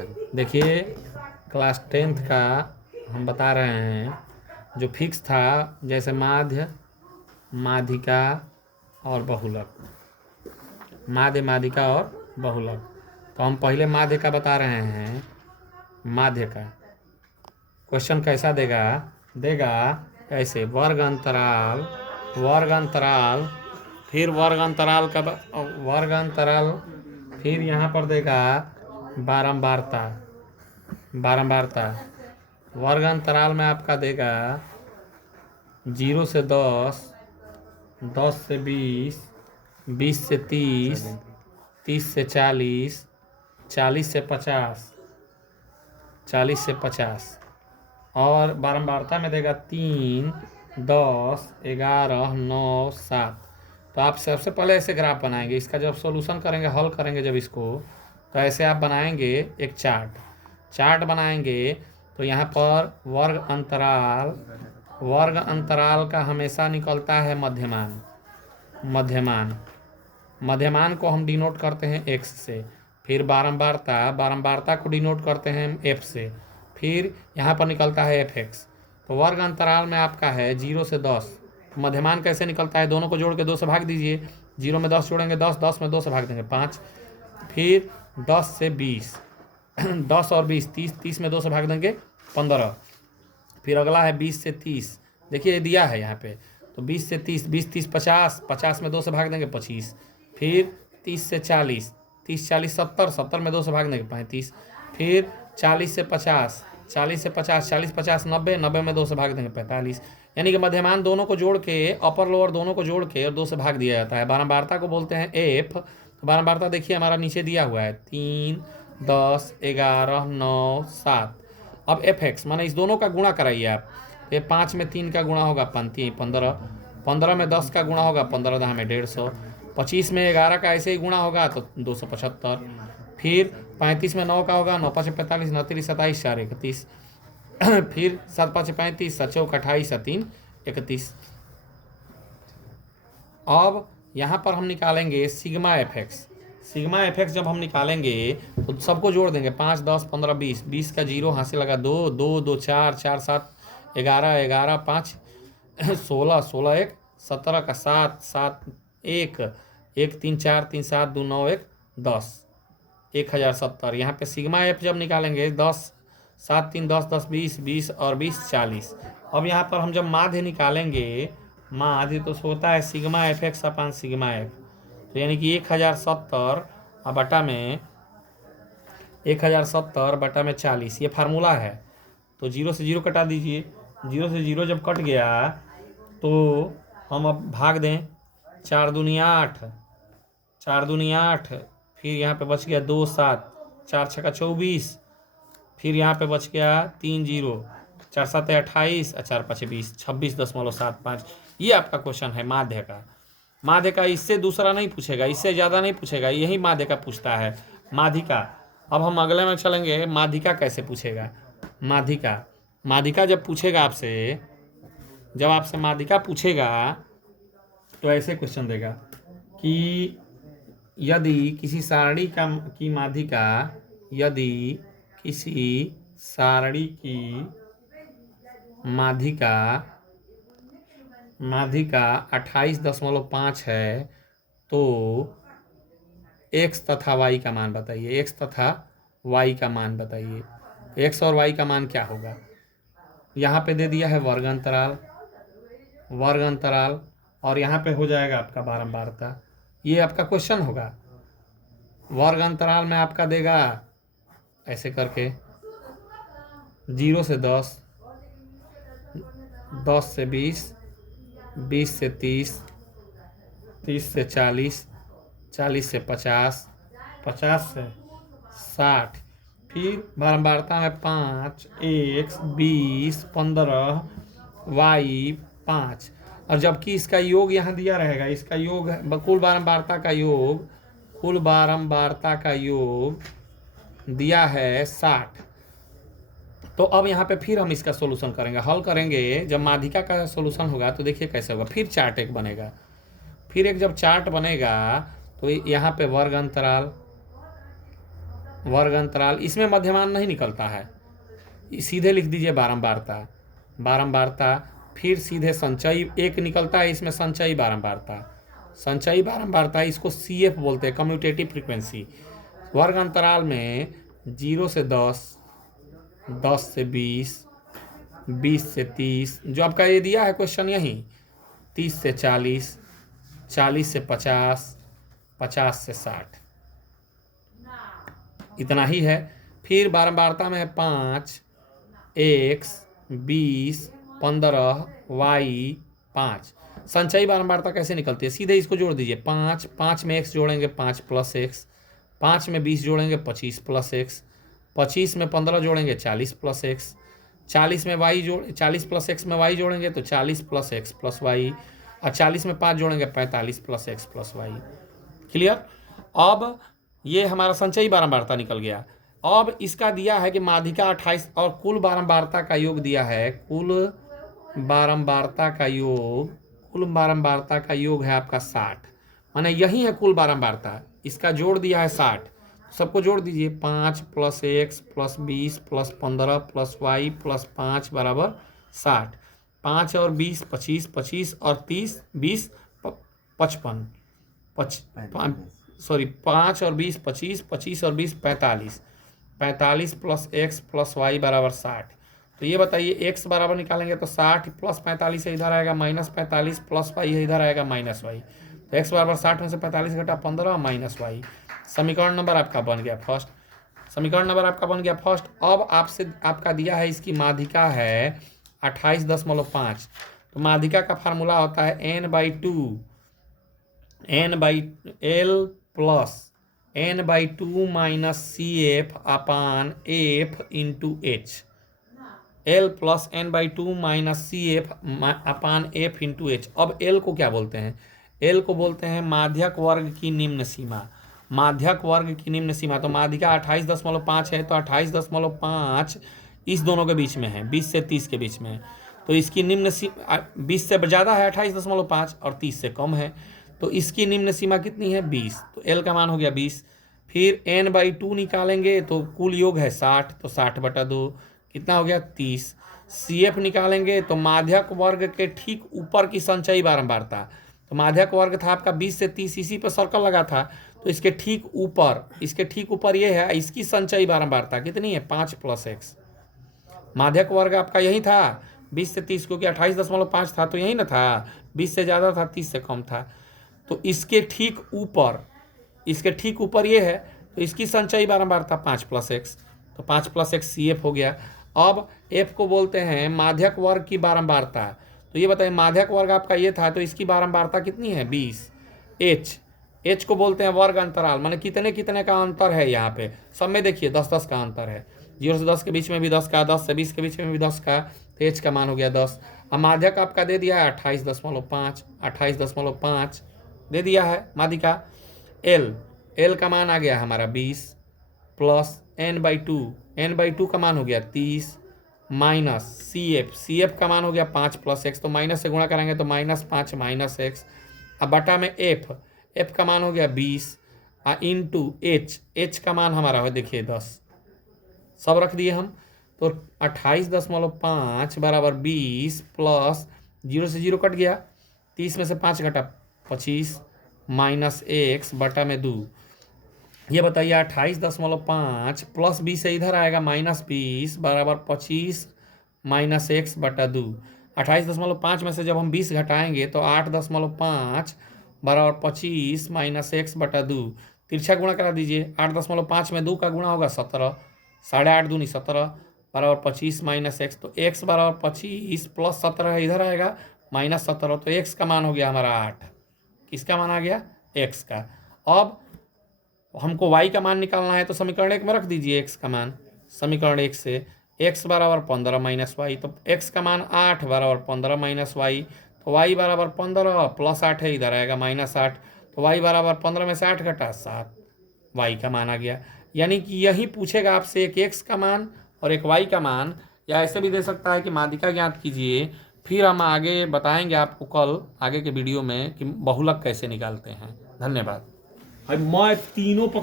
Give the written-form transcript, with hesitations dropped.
देखिए class 10th का हम बता रहे हैं, जो फिक्स था जैसे माध्य, माध्यिका और बहुलक, माध्य, माध्यिका और बहुलक। तो हम पहले माध्य का बता रहे हैं। माध्य का क्वेश्चन कैसा देगा? देगा ऐसे, वर्ग अंतराल, वर्ग अंतराल, फिर वर्ग अंतराल का वर्ग अंतराल, फिर यहाँ पर देगा बारंबारता, बारंबारता। वर्ग अंतराल में आपका देगा 0 से 10, 10 से 20, 20 से 30, 30 से 40, 40 से 50, 40 से 50। और बारंबारता में देगा 3, 10, 11, 9, 7। तो आप सबसे पहले ऐसे ग्राफ बनाएंगे। इसका जब सॉल्यूशन करेंगे, हल करेंगे जब इसको, तो ऐसे आप बनाएंगे एक चार्ट बनाएंगे। तो यहाँ पर वर्ग अंतराल, वर्ग अंतराल का हमेशा निकलता है मध्यमान, मध्यमान, मध्यमान को हम डिनोट करते हैं x से। फिर बारंबारता, बारंबारता को डिनोट करते हैं f से। फिर यहाँ पर निकलता है fx। तो वर्ग अंतराल में आपका है 0 से 10। मध्यमान कैसे निकलता है? दोनों को जोड़ के 2 से भाग दीजिए। 0 में 10 जोड़ेंगे 10, 10 में 2 से भाग देंगे 5। फिर 10 से 20, 10 और 20, 30, 30 में 2 से भाग देंगे 15। फिर अगला है 20 से 30। देखिए ये दिया है यहाँ पे। तो 20 से 30, 20, 30, 50, 50 में 2 से भाग देंगे 25। फिर 30 से 40, 30, 40, 70, 70 में 2 से भाग देंगे 35। फिर 40 से 50, 40 से 50, 40, 50, 90, 90 में 2 से भाग देंगे 45। यानी कि मध्यमान दोनों को जोड़ के, अपर लोअर दोनों को जोड़ के और 2 से भाग दिया जाता है। बारंबारता को बोलते हैं एफ। तो बारंबारता देखिए हमारा नीचे दिया हुआ है 3, 10, 11, 9, 7। अब एफ एक्स माने इस दोनों का गुणा कराइए आप। ये 5 में 3 का गुणा होगा 15, 15 में 10 का गुणा होगा 15, 10 में 150, 25 में 11 का ऐसे ही गुणा होगा तो 275। फिर 35 में 9 का होगा, 9 5 45, 9 3 27, 4 31। फिर 7 5 35, 7 6 28, 3 31। अब यहाँ पर हम निकालेंगे sigma F x. Sigma F x जब हम निकालेंगे तो सबको जोड़ देंगे। 5, 10, 15, 20, 20 का 0 हासिल लगा 2, 2, 2, 4, 4, 7, 11, 11, 5, 16, 16, 1, 17 का 7, 7, 1, 1, 3, 4, 3, 7, 2, 9, 1, 10, 1070। यहाँ पे सिग्मा एफ जब निकालेंगे 10, 7, 3, 10, 10, 20, 20 और 20, 40। अब यहाँ पर हम जब माध्य निकालेंगे, माध्य तो होता है सिग्मा एफ एक्स अपान सिग्मा एफ। तो यानी कि 1070 बटा में 1070 बटा में 40, ये फार्मूला है। तो 0 से 0 कटा दीजिए। 0 से 0 जब कट गया तो हम अब भाग दें। 4 दूनी 8, 4 दूनी 8। फिर यहाँ पे बच गया 2, 7, 4 छक्का 24। फिर यहाँ पे बच गया 3 0, 4 7 28, 4 5 20, 26.75। ये आपका क्वेश्चन है माध्य का। माध्य का इससे दूसरा नहीं पूछेगा, इससे ज़्यादा नहीं पूछेगा, यही माध्य का पूछता है। माध्यिका, अब हम अगले में चलेंगे। माध्यिका कैसे पूछेगा? माध्यिका, माध्यिका जब पूछेगा आपसे, जब आपसे माध्यिका पूछेगा तो ऐसे क्वेश्चन देगा कि यदि किसी सारणी की माध्यिका, यदि किसी सारणी की माध्यिका 28.5 है तो x तथा y का मान बताइए। x तथा y का मान बताइए। x और y का मान क्या होगा? यहाँ पे दे दिया है वर्ग अंतराल, वर्ग अंतराल, और यहाँ पे हो जाएगा आपका बारंबारता। ये आपका क्वेश्चन होगा। वर्ग अंतराल में आपका देगा ऐसे करके 0 से 10, 10 से 20, 20 से 30, 30 से 40, 40 से 50, 50 से 60। फिर बारंबारता में 5, x 20, 15, y 5। और जबकि इसका योग यहाँ दिया रहेगा, इसका योग कुल बारंबारता का योग, कुल बारंबारता का योग दिया है 60। तो अब यहाँ पे फिर हम इसका सोल्यूशन करेंगे, हल करेंगे। जब माध्यिका का सोल्यूशन होगा तो देखिए कैसे होगा। फिर चार्ट एक बनेगा। फिर एक जब चार्ट बनेगा तो यहाँ पे वर्ग अंतराल, वर्ग अंतराल, इसमें मध्यमान नहीं निकलता है, सीधे लिख दीजिए बारंबारता, बारंबारता, फिर सीधे संचयी एक निकलता है, इसमें संचयी बारंबारता, संचयी बारंबारता, इसको CF बोलते हैं, कम्यूटेटिव फ्रीक्वेंसी। वर्ग अंतराल में 0 से 10, 10 से 20, 20 से 30, जो आपका ये दिया है क्वेश्चन यही, 30 से 40, 40 से 50, 50 से 60, इतना ही है। फिर बारंबारता में है 5, x, 20, 15, y, 5। संचयी बारंबारता कैसे निकलती है, सीधे इसको जोड़ दीजिए, 5, 5 में x जोड़ेंगे 5 प्लस x, 5 में 20 जोड़ेंगे 25 प्लस x, 25 में 15 जोड़ेंगे 40 प्लस x, 40 में y जोड़ 40 प्लस x में y जोड़ेंगे तो 40 प्लस x प्लस y, और 40 में 5 जोड़ेंगे 45 plus x plus y। Clear. अब ये हमारा संचयी बारंबारता निकल गया। अब इसका दिया है कि माध्यिका 28 और कुल बारंबारता का योग दिया है, कुल बारंबारता का योग है आपका 60, माने यही है कुल बारंबारता, इसका जोड़ दिया है 60, सबको जोड़ दीजिए, 5 plus x plus 20 plus 15 plus y plus 5 बराबर 60, 5 और 20 25, 25 और 30 20 55, 5 और 20 25, 25 और 20 45, 45 प्लस x प्लस y बराबर 60। तो ये बताइए x बराबर निकालेंगे तो 60 प्लस 45 है इधर आएगा माइनस 45 प्लस y है इधर आएगा माइनस y, तो x बराबर 60 में से 45 घटा 15 माइनस y। समीकरण नंबर आपका बन गया फर्स्ट, समीकरण नंबर आपका बन गया फर्स्ट। अब आपसे आपका दिया है इसकी माध्यिका है 28.5, तो माध्यिका का फार्मूला होता है n/2 n/l plus n/2 minus CF अपान F into H, L plus n/2 minus CF अपान F इंटू H। अब L को क्या बोलते हैं, L को बोलते हैं माध्यक वर्ग की निम्न सीमा, माध्यक वर्ग की निम्न सीमा। तो माध्यिका 28.5 है, तो 28.5 इस दोनों के बीच में है, 20 से 30 के बीच में है, तो इसकी निम्न सीमा 20 से ज़्यादा है 28.5 और 30 से कम है, तो इसकी निम्न सीमा कितनी है 20, तो L का मान हो गया 20। फिर n/2 निकालेंगे तो कुल योग है 60, तो 60/2 कितना हो गया 30। CF निकालेंगे तो माध्यक वर्ग के ठीक ऊपर की संचयी बारंबारता, तो माध्यक वर्ग था आपका 20 से 30, इसी पर सर्कल लगा था, तो इसके ठीक ऊपर ये है, इसकी संचयी बारंबारता कितनी है 5 प्लस x। माध्यक वर्ग आपका यही था 20 से 30, क्योंकि 28.5 था तो यही ना था, 20 से ज़्यादा था 30 से कम था, तो इसके ठीक ऊपर ये है, तो इसकी संचयी बारंबारता 5 प्लस x, तो 5 प्लस x CF हो गया। अब F को बोलते हैं माध्यक वर्ग की बारंबारता, तो ये बताइए माध्यक वर्ग आपका ये था, तो इसकी बारंबारता कितनी है 20। H को बोलते हैं वर्ग अंतराल, माने कितने कितने का अंतर है, यहाँ पे सब में देखिए 10-10 का अंतर है, 0 से 10 के बीच में भी 10 का, 10 से 20 के बीच में भी 10 का, तो H का मान हो गया 10। अब माध्यक आपका दे दिया है 28.5 दे दिया है माध्यिका। L का मान आ गया हमारा 20 प्लस n/2 का मान हो गया 30 माइनस CF का मान हो गया 5 प्लस x, तो माइनस से गुणा करेंगे तो -5 माइनस x, अब बटा में F का मान हो गया 20 इंटू H का मान हमारा हो देखिए 10, सब रख दिए हम, तो 28.5 बराबर 20 प्लस 0 से 0 कट गया, 30 में से 5 घटा 25 माइनस x बटा में 2। ये बताइए 28.5 प्लस 20 से इधर आएगा -20 बराबर 25 माइनस x बटा 2। 28.5 में से जब हम 20 घटाएंगे तो 8.5 बराबर 25 माइनस x बटा 2, तिरछा गुणा करा दीजिए, 8.5 में 2 का गुणा होगा 17, 8.5 दूनी 17 बराबर 25 माइनस x, तो x बराबर 25 प्लस 17 है इधर आएगा -17, तो x का मान हो गया हमारा 8। किसका मान आ गया x का। अब हमको y का मान निकालना है, तो समीकरण 1 में रख दीजिए x का मान, समीकरण 1 से x बराबर 15 माइनस y, तो x का मान 8 बराबर 15 माइनस y, तो y बराबर 15 प्लस 8 है इधर आएगा -8, तो y बराबर 15 में से 8 घटा 7, y का मान आ गया। यानी कि यही पूछेगा आपसे एक x का मान और एक y का मान, या ऐसे भी दे सकता है कि माध्यिका ज्ञात कीजिए, फिर हम आगे बताएंगे आपको कल आगे के वीडियो में कि बहुलक कैसे निकालते हैं। धन्यवाद। मैं तीनों